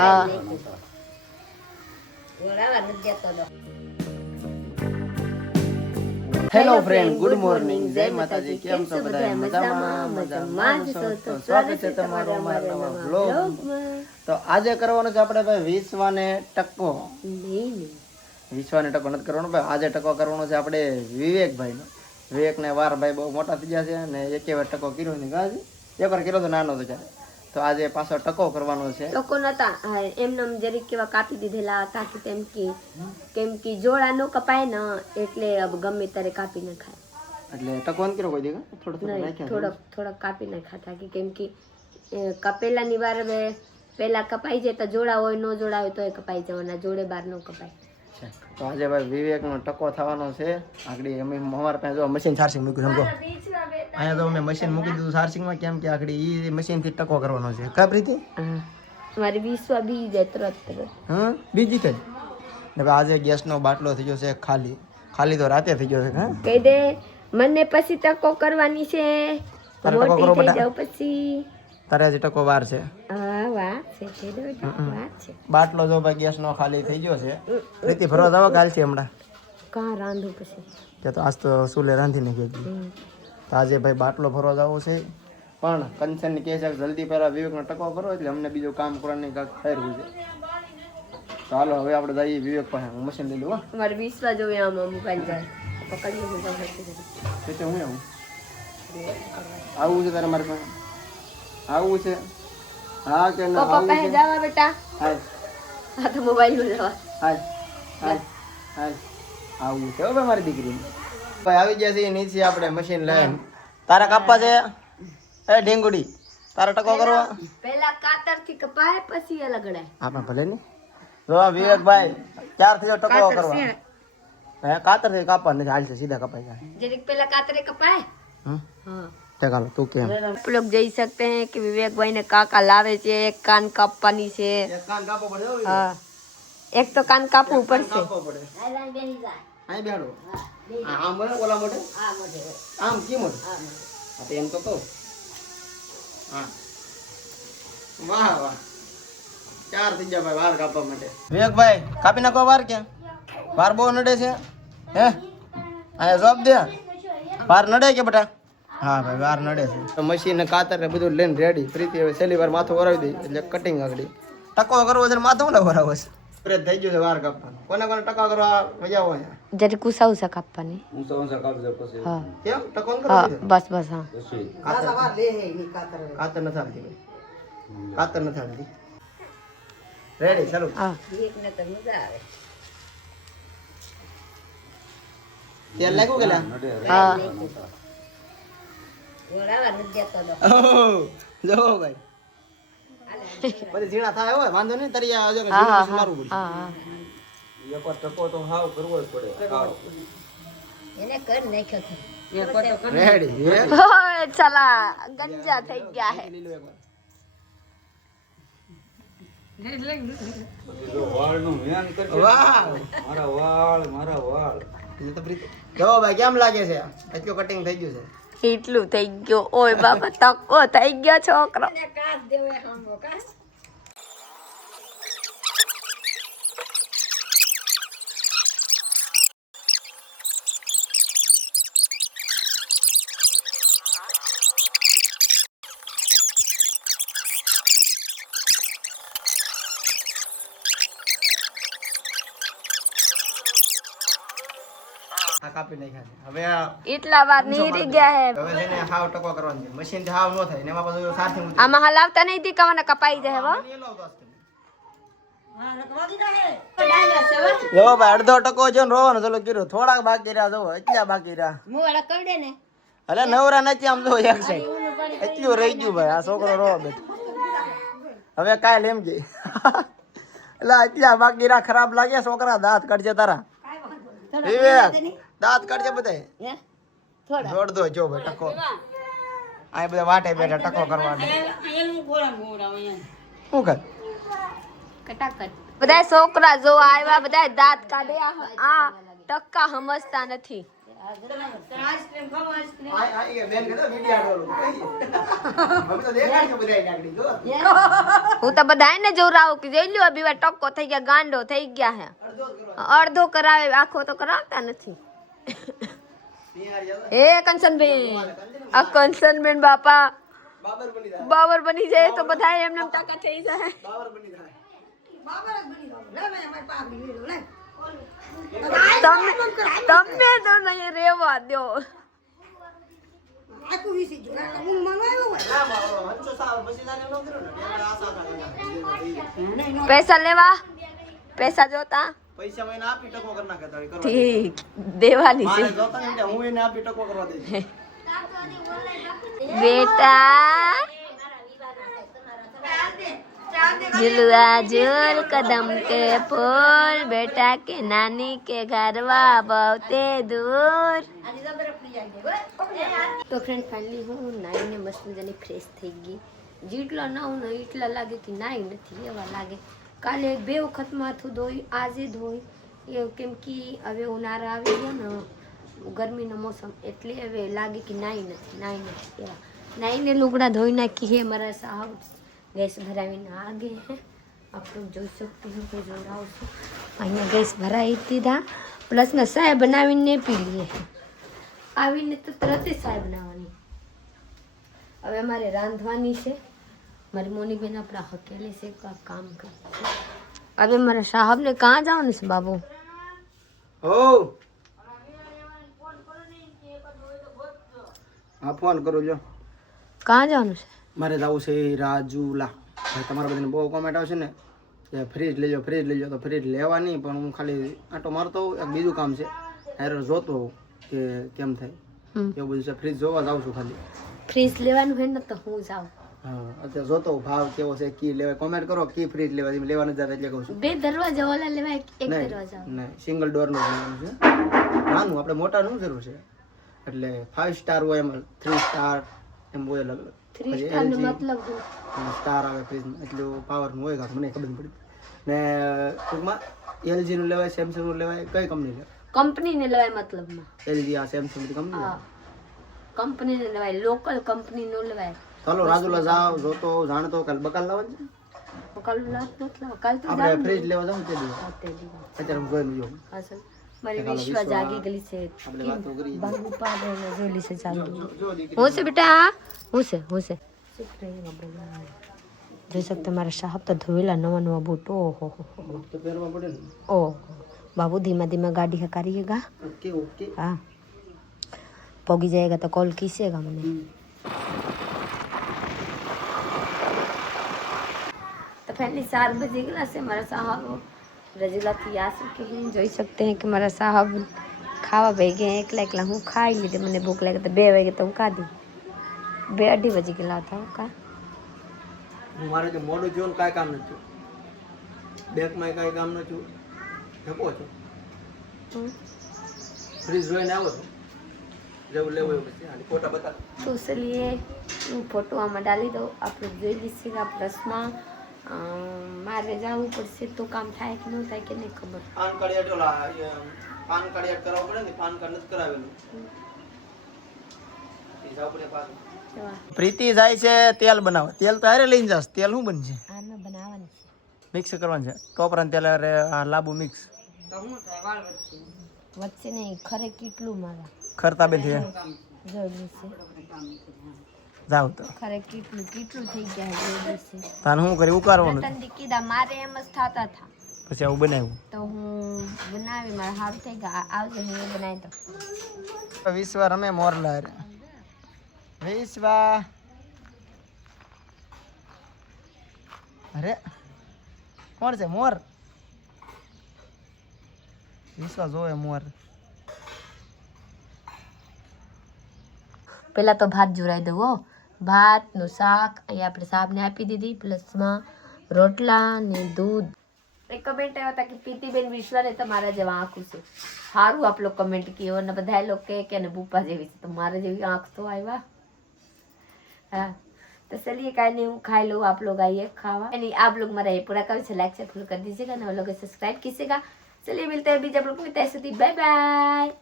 હા hello friend, good morning, જય માતાજી. કેમ છો બધા? મજામાં જ છો તો સ્વાગત છે તમારું અમારા નવા બ્લોગમાં. તો આજે કરવાનો છે આપણે ભાઈ વિશ્વાને ટકો. વિશ્વાને ટકો નથી કરવાનો ભાઈ, આજે ટકો કરવાનો છે આપણે વિવેકભાઈનો. વિવેકને વાર ભાઈ બહુ મોટા થઈ ગયા છે અને એકે વાર ટકો કર્યો નહીં. ગાજી એકવાર કર્યો તો નાનો હતો ત્યારે. તો આજે પાછો ટકો કરવાનો છે. ટકો નતા એમને જરીક કેવા કાપી દીધેલા હતા કે કેમ કે જોડા નો કપાય ને એટલે ગમે ત્યારે કાપી નાખાય. એટલે ટકો ન કર્યો કોઈ દીધો, થોડોક કાપી નાખ્યા હતા કે કેમ કે કપેલાની વાર પેલા કપાઈ જાય તો જોડા હોય, નો જોડા હોય તોય કપાઈ જવાના, જોડે બાર નો કપાય. તો આજે ભાઈ વિવેકનો ટકો થવાનો છે. આગળ અમે અમારા પાસે જો મશીન ચાર્જિંગ મૂક્યું સમજો. અહીંયા તો અમે મશીન મૂકી દીધું ચાર્જિંગમાં, કેમ કે આગળ ઈ મશીનથી ટકો કરવાનો છે. કા પ્રીતિ? મારી વિશ્વા બી જાય તરત. હા બીજી થઈ ને આજે ગેસનો બાટલો થઈ ગયો છે ખાલી તો રાતે થઈ ગયો છે. હા કહી દે મને પછી ટકો કરવાની છે, મોટી થઈ જાવ પછી. તારે હજી ટકો વાર છે. હા વાર છે, બાટલો જો ભાઈ ગેસનો ખાલી થઈ ગયો છે. પ્રીતિ ફરવા જવા કાલ છે હમણાં કાં રાંધું પછી કે તો આજ તો સુલે રાંધી નાખી. તો આજે ભાઈ બાટલો ભરવા જવો છે, પણ કંચન કહે છે જલ્દી પહેલા વિવેકનો ટકો કરો એટલે અમને બીજું કામ કરવાની કાંઈક ફેરવું છે. તો હાલો હવે આપણે જઈએ વિવેક પાસે. હું મશીન લઈ લઉં. મારે વિશ્વા જોવે આમાં મોબાઈલ જાય પકડીએ હું હું આવું છે તારે મારી પાસે આવું છે? હા કે ના પપ્પા પાસે જાવા બેટા. હાય હા તો મોબાઈલ માં જવા. હાય હાય હાય આવું છે હવે મારી દીકરી. ભાઈ આવી ગયા છે નીચે આપણે મશીન લઈને. તારા કાપવા છે એ ઢીંગુડી? તારા ટકો કરવો? પહેલા કાતર થી કપાય પછી લગડાય. આપણે ભલે ને જો વિવેકભાઈ ચાર થયો ટકો કરવા. હે કાતર થી કાપવા નથી, હાલ છે સીધા કપાઈ જાય. जरिक पहला कातरे कपाए. हाँ ચાલો તું કેમ आप लोग जई सकते हैं कि विवेक भाई ने काका लावे छे, एक कान कापવાની છે. એક કાન કાપવો પડે. હા એક તો કાન કાપવું પડશે. કાપવો પડે. અહીં બેઠો આમ બોલે ઓલા મોઢે આમ કેમ મોઢે? હા તો એમ તો કહું. હા વાહ વાહ ચાર થઈ ગયા ભાઈ વાર કાપવા માટે. વિવેકભાઈ કાપી નાખો વાર. ક્યાં વાર બહુ નડે છે? હે અહીંયા જવાબ દે. વાર નડે કે બેટા? હા ભાઈ વાર નડે છે. તો મશીન ને કાતર ને બધું લઈને રેડી. પ્રીતિ હવે છેલ્લી વાર માથું વરાવી દઈ એટલે કટિંગ આગળ ટકો કરવો છે. માથું ને વરાવો છે. ફ્રેજ થઈ ગયું છે વાર કાપવાનું. કોને ટકા કરવા મજા આવે? जरिक उसा कापવાની. હા કેમ ટકો ન હા કરવો? બસ બસ હા કાતર નથી આવતી. કાતર નથી આવતી. રેડી ચાલો. હા તેલ લાગ્યું કે લા? હા ઓહ જો ભાઈ પછી ઝીણા થાય હોય વાંધો નહીં. તરિયા જો કે હા ઝીણું મારવું પડે. હા એકવાર ટકો તો હાવ કરવો જ પડે. રેડી ઓય ચલા ગંજા થઈ ગયા હે. જો ભાઈ કેમ લાગે છે? એટલું કટિંગ થઈ ગયું છે. એટલું થઈ ગયો. ઓય બાબા તકો થઈ ગયો છોકરો. આ કાપી નાખ્યા છે. હવે એટલા વાર નીરી ગયા હે. હવે છે ને હાવ ટકો કરવાનો છે. મશીન થી હાવ ન થાય ને એમાં પાછું સાથે મૂકી આમાં હલાવતા નહીં થી કવાના કપાઈ જાય હો. જો ભાઈ અડધો ટકો જો ને રોવાનો ચાલુ કર્યો. થોડાક બાકી રહ્યા જો એટલા બાકી રહ્યા. મુવાડા કરડે ને અલે નવરા નથી આમ તો એક સાઈડ એટલું રહી ગયું ભાઈ. આ છોકરો રોવા બેઠો. હવે કાલ એમ કે એટલે એટલા બાકી રહ્યા. ખરાબ લાગે છોકરા. દાંત કાઢજે તારા. વિવેક દાંત કાઢજે બધા. જોડ દો જો ભાઈ ટકો. આ બધા વાટે બેઠા ટકો કરવાનો. શું કર કટાકટ બધા છોકરા જો આવ્યા બધા દાંત કાઢ્યા. આ ટક્કા સમજતા નથી. આ એ બેન કે વિડિયો આડો મમ્મી તો દેખાડ કે બધાય નાખડી જો હું તો બધાને જોરાવ કે જોઈ લ્યો અભી વાર ટક્કો થઈ ગયા ગાંડો થઈ ગયા હે અડધો કરાવે આખો તો કરાવતા નથી એ કંચનબેન આ કંચનબેન બાપા બાબર બની જાય તો બધા એમને ટકા થઈ જાય તમે તો નહીં રેવા દો પૈસા લેવા પૈસા જોતા પૈસા મેં આપી ટકો કર નાખે તારી કરવા ઠીક દેવાની છે મારે જોતા ને હું એને આપી ટકો કરવા દે બેટા झुलुआ झूल कदम के फूल बेटा के नानी के घरवा बहुते दूर તો ફ્રેન્ડ ફાઇનલી હું નાઈને મસ્ત મજાની ફ્રેશ થઈ ગઈ જેટલા નાવું ને એટલા લાગે કે નાઈ નથી એવા લાગે કાલે 2 વખત માથું ધોઈ આજે ધોઈ એ કેમ કે હવે ઉનાળો આવી ગયો ને ગરમીનો મોસમ એટલે હવે લાગે કે નાઈ નથી એવા નાઈને લુગડા ધોઈ નાખી હે મારા સાહેબ ગેસ ભરાવીને આગે હે आप लोग જોઈ सकते हो કે જોડાવશું અહીંયા ગેસ ભરાઈ દીધા પ્લસ ને ચાય બનાવીને પી લઈએ આવીને તો તરત જ ચાય બનાવવાની હવે અમારે રાંધવાની છે મારી મોની બેન આપણા હકેલી છે કામ કરે છે હવે મારા સાહેબને કहाँ જવાનું છે બાબુ ઓ હા ફોન કરું જો કहाँ જવાનું છે મારે જવું છે રાજુલા તમારા બધાને બહુ કોમેન્ટ આવશે ને કે ફ્રીજ લેજો તો ફ્રીજ લેવા નહીં પણ હું ખાલી આટો મારતો હોઉં એક બીજું કામ છે હેરો જોતો હોઉં કે કેમ થાય એવું બધું છે ફ્રીજ જોવા જાઉં છું ખાલી ફ્રીજ લેવાનું હોય ને તો હું જાઉં હા અત્યારે જોતો હોઉં ભાવ કેવો છે કી લેવાય કોમેન્ટ કરો કી ફ્રીજ લેવાનું જાય એટલે કહું છું 2 દરવાજા વાળા લેવાય એક દરવાજા નહીં સિંગલ ડોરનું લેવાનું છે નાનું આપણે મોટાનું જરૂર છે એટલે 5 સ્ટાર હોય એમાં 3 સ્ટાર એમ હોય અલગ અલગ 3 સ્ટાર નો મતલબ સ્ટાર આવે ફ્રીજમાં એટલું પાવરનું હોય કાંક મને ખબર પડી ને ટૂંકમાં એલજી નું લેવાય સેમસંગ નું લેવાય કઈ કંપની લેવાય કંપનીને લેવાય મતલબમાં એલજી આ સેમસંગ ની કંપની હા કંપનીને લેવાય લોકલ કંપની નો લેવાય ચાલો રાજુલા જાવ જોતો જાણતો કાલ બકાલ લાવવાનું છે કાલ લાત નથી લાવ કાલ તો આપણે ફ્રીજ લેવા જાવ તે દિવસ અત્યારે હું જોઈ લઉં હા સર મારી વિશ્વા જાગી ગઈ છે આપણે વાતો કરી બાંગુ પાડે ને જોલી છે જાગી હું છે બેટા હું છે જોઈ શકते મારા સાહેબ તો ધોયેલા નવા બૂટ ઓહો તો પહેરવા પડે ને ओ बाबू धीमा धीमा गाड़ी हकारिएगा ઓકે ઓકે हाँ पोगी जाएगा तो कॉल कीजिएगा मैंने तो फैमिली 4 बजे गला से हमारा साहब रजुला की आ चुके हैं જોઈ सकते हैं कि हमारा साहब खावा बैगे हैं एकला હું ખાઈ લીધે મને ભૂખ લાગે તો 2 વાગે તો હું ખાધી 2:30 बजे गला था का મારે જે મોડું જોન કાઈ કામ નથી બેંકમાં કાઈ કામ નથી ધપો છો ફ્રીજ જોઈને આવો છો જેવું લેવું એવું પછી આની ફોટા બતા तो इसलिए फोटो आमा डाली दो आप लोग જોઈ લીધીगा प्लसમાં મારે જવું પડશે તો કામ થાય કે ન થાય કે નહીં ખબર પાન કાર્ડ એડ ઓલા પાન કાર્ડ એડ કરાવવું પડે ને પાન કાર્ડ નથી કરાવેલું એ જાવ પડે પાછું પ્રીતિ જાય છે તેલ બનાવવા તેલ તો હારે લઈને જાસ તેલ શું બનશે આમાં બનાવવાની છે મિક્સ કરવાનું છે ટોપરાનું તેલ અરે આ લાંબુ મિક્સ વચ્ચે નહીં ખરે કેટલું મારા ખરતા બે છે જરૂર છે જાવ તો ખરે કેટલું થઈ ગયા જરૂર છે તાને શું કરી ઉકારવાનું તંદી કીધા મારે એમ જ થતા હતા પછી આવું બનાવ્યું તો હું બનાવી મારા હાથ થઈ ગયા આવજો હું બનાવી તો વિશ્વા રમે મોરલા રે વિશ્વા અરે કોણ છે મોર વિશ્વા જોવે મોર પહેલા તો ભાત જોરાઈ દઉં હો ભાતનું શાક અહીંયા આપણે સાહેબને આપી દીધી પ્લસમાં રોટલા ને દૂધ એક કમેન્ટ આવ્યા હતા કે પ્રીતિબેન વિશ્વાને તમારા જેવા આંખું છે સારું આપ લોકો કમેન્ટ કયો અને બધા લોકો કહે કે બુપ્પા જેવી છે તો મારા જેવી આંખ તો આવ્યા हाँ तो चलिए काहे नहीं हूँ खाई लो आप लोग आइए खावा नहीं आप लोग मेरा ये पूरा कभी से लाइक से फॉलो कर दीजिएगा ना लोग सब्सक्राइब कीजिएगा चलिए मिलते हैं अभी जब लोग बाय बाय।